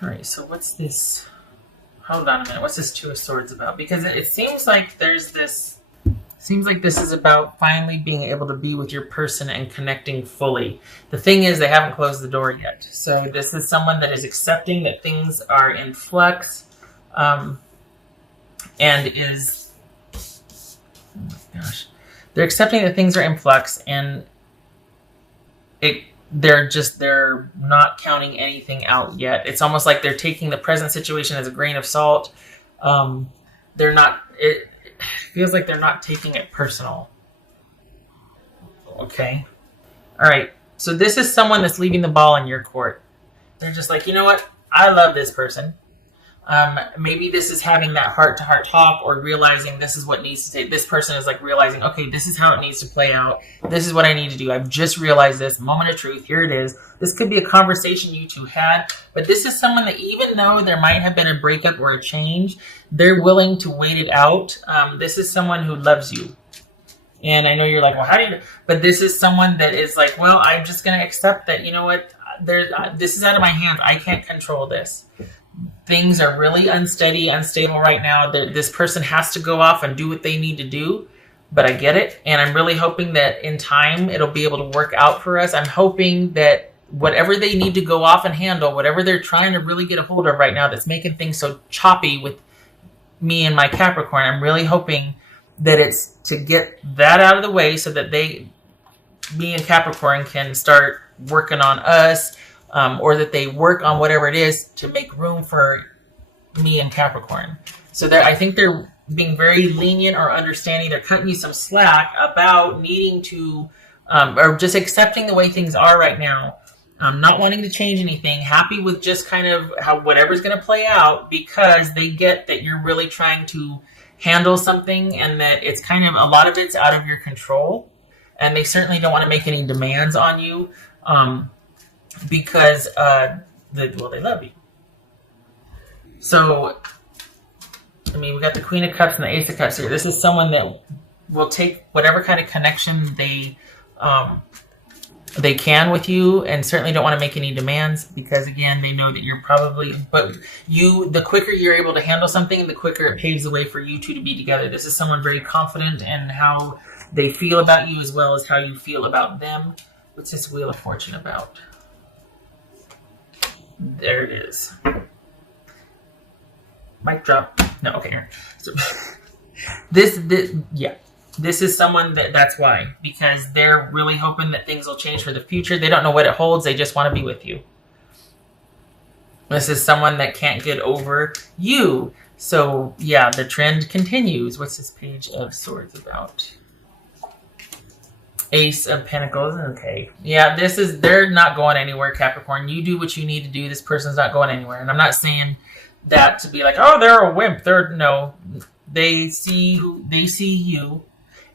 All right, so what's this? Hold on a minute. What's this Two of Swords about? Because it seems like there's this... Seems like this is about finally being able to be with your person and connecting fully. The thing is, they haven't closed the door yet. So this is someone that is accepting that things are in flux, and is... Oh my gosh. They're accepting that things are in flux, and they're not counting anything out yet. It's almost like they're taking the present situation as a grain of salt. They're not... It feels like they're not taking it personal. Okay. All right. So this is someone that's leaving the ball in your court. They're just like, you know what? I love this person. Maybe this is having that heart-to-heart talk, or realizing this is what needs to take. This person is like realizing, okay, this is how it needs to play out. This is what I need to do. I've just realized this. Moment of truth. Here it is. This could be a conversation you two had, but this is someone that, even though there might have been a breakup or a change, they're willing to wait it out. This is someone who loves you. And I know you're like, well, how do you... But this is someone that is like, well, I'm just going to accept that, you know what? This is out of my hands. I can't control this. Things are really unstable right now. This person has to go off and do what they need to do, but I get it. And I'm really hoping that in time, it'll be able to work out for us. I'm hoping that whatever they need to go off and handle, whatever they're trying to really get a hold of right now that's making things so choppy with me and my Capricorn, I'm really hoping that it's to get that out of the way so that me and Capricorn can start working on us, or that they work on whatever it is to make room for me and Capricorn. So I think they're being very lenient or understanding. They're cutting you some slack about needing to, or just accepting the way things are right now. Not wanting to change anything, happy with just kind of how whatever's going to play out, because they get that you're really trying to handle something, and that it's kind of, a lot of it's out of your control, and they certainly don't want to make any demands on you, because they love you. So, I mean, we got the Queen of Cups and the Ace of Cups here. This is someone that will take whatever kind of connection they can with you, and certainly don't want to make any demands, because again, they know that you're probably, but the quicker you're able to handle something, the quicker it paves the way for you two to be together. This is someone very confident in how they feel about you, as well as how you feel about them. What's this Wheel of Fortune about? There it is. Mic drop. No, okay. So, this is someone that's why. Because they're really hoping that things will change for the future. They don't know what it holds. They just want to be with you. This is someone that can't get over you. So, yeah, the trend continues. What's this Page of Swords about? Ace of Pentacles. Okay. Yeah, they're not going anywhere, Capricorn. You do what you need to do. This person's not going anywhere. And I'm not saying that to be like, oh, they're a wimp. No. They see you,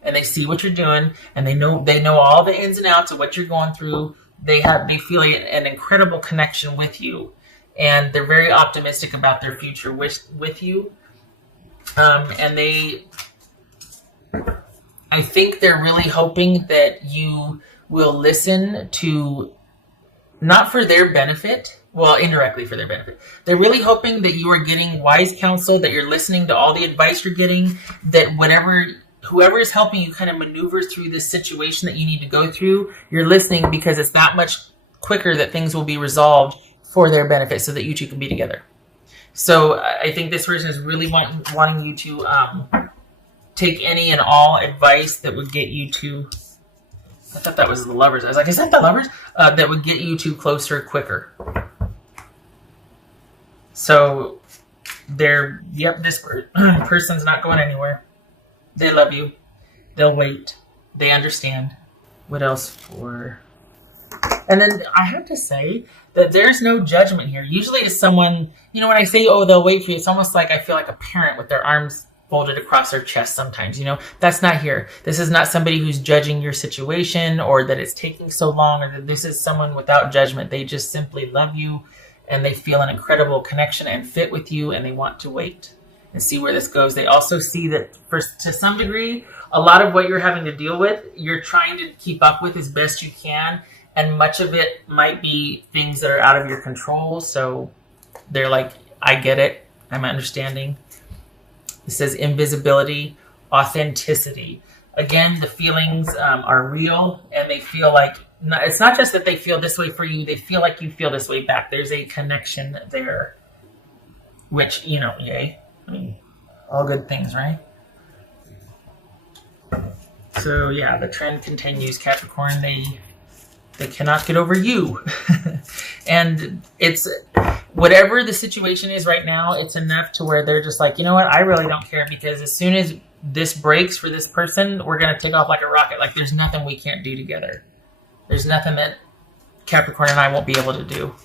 and they see what you're doing, and they know all the ins and outs of what you're going through. They feel an incredible connection with you, and they're very optimistic about their future with you. And I think they're really hoping that you will listen to, not for their benefit, well, indirectly for their benefit. They're really hoping that you are getting wise counsel, that you're listening to all the advice you're getting, that whoever is helping you kind of maneuver through this situation that you need to go through, you're listening, because it's that much quicker that things will be resolved for their benefit, so that you two can be together. So I think this person is really wanting you to take any and all advice that would get you to... I thought that was the Lovers. I was like, is that the Lovers? That would get you two closer quicker. So, this person's not going anywhere. They love you. They'll wait. They understand. What else for... And then I have to say that there's no judgment here. Usually it's someone, when I say, oh, they'll wait for you, it's almost like I feel like a parent with their arms folded across their chest sometimes, That's not here. This is not somebody who's judging your situation, or that it's taking so long, or that this is someone without judgment. They just simply love you, and they feel an incredible connection and fit with you, and they want to wait and see where this goes. They also see that, to some degree, a lot of what you're having to deal with, you're trying to keep up with as best you can, and much of it might be things that are out of your control. So They're like, I get it. I'm understanding. It says invisibility, authenticity. Again, the feelings are real, and they feel like, it's not just that they feel this way for you, they feel like you feel this way back. There's a connection there, which, yay. I mean, all good things, right? So yeah, the trend continues, Capricorn. They cannot get over you. And it's, whatever the situation is right now, it's enough to where they're just like, you know what, I really don't care, because as soon as this breaks for this person, we're going to take off like a rocket. Like, there's nothing we can't do together. There's nothing that Capricorn and I won't be able to do.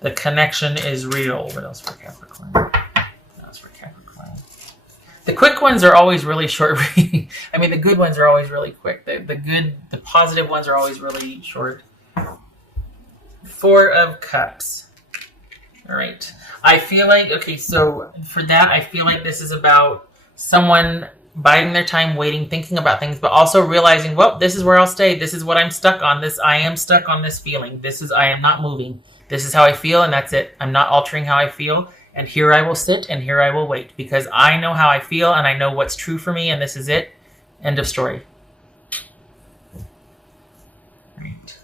The connection is real. What else for Capricorn? What else for Capricorn? The quick ones are always really short. I mean, the good ones are always really quick. The positive ones are always really short. 4 of Cups. All right. I feel like, okay, so for that, I feel like this is about someone biding their time, waiting, thinking about things, but also realizing, well, this is where I'll stay. This is what I'm stuck on. I am stuck on this feeling. I am not moving. This is how I feel, and that's it. I'm not altering how I feel, and here I will sit, and here I will wait, because I know how I feel, and I know what's true for me, and this is it. End of story. Right.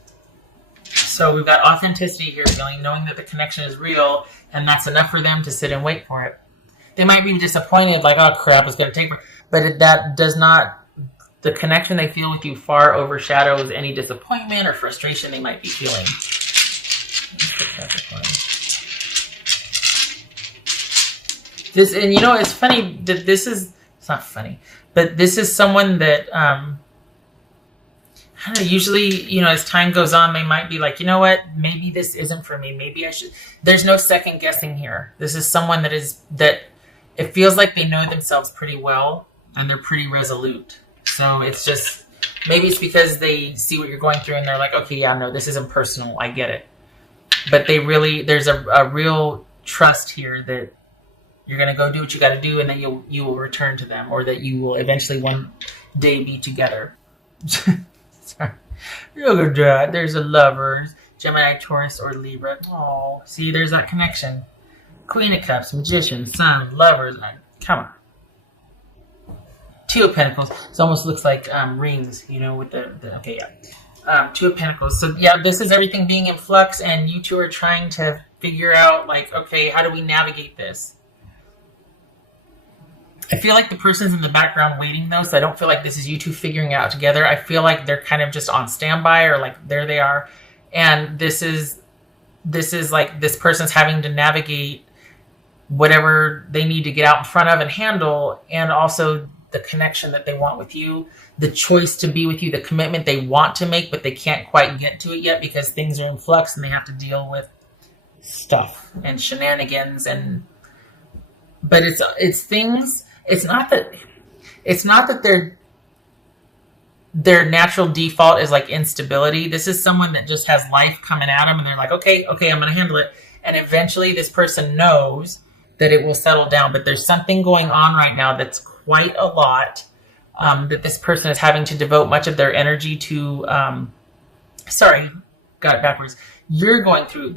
So we've got authenticity here, knowing that the connection is real, and that's enough for them to sit and wait for it. They might be disappointed, like, oh crap, it's going to take me. But that does not, the connection they feel with you far overshadows any disappointment or frustration they might be feeling. This, and it's funny that it's not funny, but this is someone that, I don't know, usually, as time goes on, they might be like, you know what, maybe this isn't for me. Maybe I should, there's no second guessing here. This is someone that it feels like they know themselves pretty well, and they're pretty resolute. So it's just, maybe it's because they see what you're going through, and they're like, okay, yeah, no, this isn't personal. I get it. But there's a real trust here that you're going to go do what you got to do, and that you will return to them, or that you will eventually one day be together. Sorry. Look at that. There's a lover, Gemini, Taurus, or Libra. Oh, see, there's that connection. Queen of Cups, Magician, Sun, Lovers. Come on. 2 of Pentacles. It almost looks like rings, with the okay, yeah. 2 of Pentacles. So, yeah, this is everything being in flux, and you two are trying to figure out, like, okay, how do we navigate this? I feel like the person's in the background waiting, though, so I don't feel like this is you two figuring it out together. I feel like they're kind of just on standby, or like there they are. And this is like this person's having to navigate whatever they need to get out in front of and handle, and also the connection that they want with you, the choice to be with you, the commitment they want to make, but they can't quite get to it yet because things are in flux and they have to deal with stuff and shenanigans. But it's things. It's not that their natural default is like instability. This is someone that just has life coming at them, and they're like, okay, I'm going to handle it. And eventually this person knows that it will settle down. But there's something going on right now that's quite a lot, that this person is having to devote much of their energy to. Sorry, got it backwards. You're going through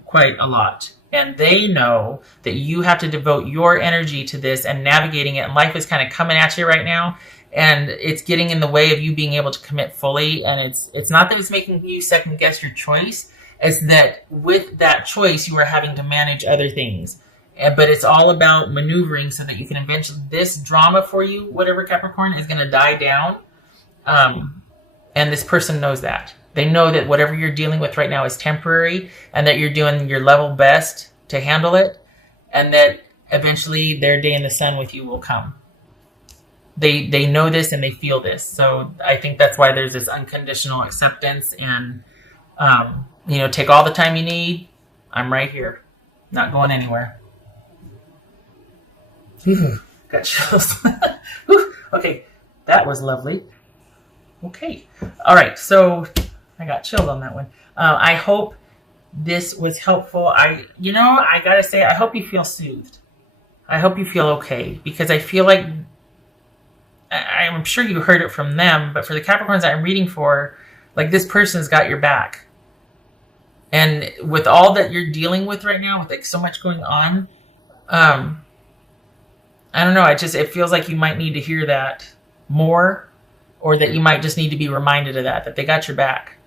quite a lot. And they know that you have to devote your energy to this and navigating it. And life is kind of coming at you right now. And it's getting in the way of you being able to commit fully. And it's not that it's making you second guess your choice. It's that with that choice, you are having to manage other things. But it's all about maneuvering so that you can eventually, this drama for you, whatever Capricorn, is going to die down. And this person knows that. They know that whatever you're dealing with right now is temporary, and that you're doing your level best to handle it, and that eventually their day in the sun with you will come. They know this and they feel this. So I think that's why there's this unconditional acceptance, and take all the time you need. I'm right here. Not going anywhere. Got chills. Okay, that was lovely. Okay. All right, so I got chilled on that one. I hope this was helpful. I gotta say, I hope you feel soothed. I hope you feel okay, because I feel like, I'm sure you heard it from them, but for the Capricorns that I'm reading for, like, this person's got your back. And with all that you're dealing with right now, with like so much going on, I don't know. It feels like you might need to hear that more, or that you might just need to be reminded of that they got your back.